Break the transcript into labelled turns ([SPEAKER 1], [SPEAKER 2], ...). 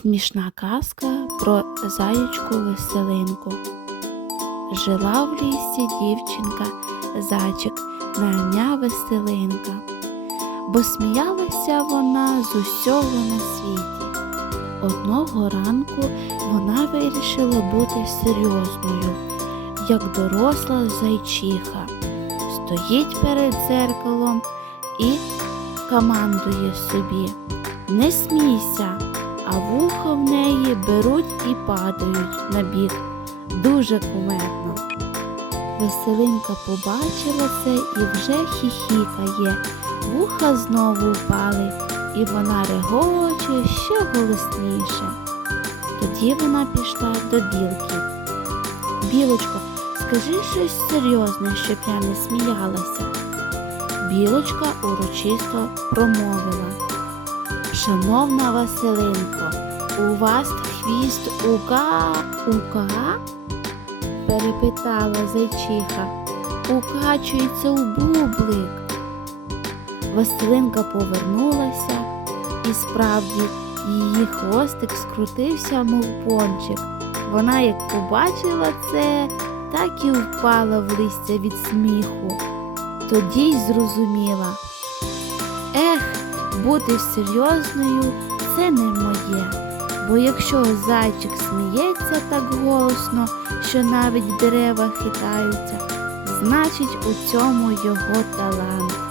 [SPEAKER 1] Смішна казка про заячку веселинку. Жила в лісі дівчинка, зайчик на ім'я Веселинка, бо сміялася вона з усього на світі. Одного ранку вона вирішила бути серйозною, як доросла зайчиха. Стоїть перед дзеркалом і командує собі. Не смійся, а вуха в неї беруть і падають на бік. Дуже кумедно. Веселинка побачила це і вже хіхікає. Вуха знову впали, і вона регоче ще голосніше. Тоді вона пішла до білки. Білочко, скажи щось серйозне, щоб я не сміялася. Білочка урочисто промовила. Шановна Василинко, у вас хвіст ука ука? перепитала зайчиха. Укачується у бублик. Василинка повернулася, і справді її хвостик скрутився, мов пончик. Вона, як побачила це, так і впала в листя від сміху. Тоді й зрозуміла. Бути серйозною це не моє. Бо якщо зайчик сміється так голосно, що навіть дерева хитаються, значить у цьому його талант.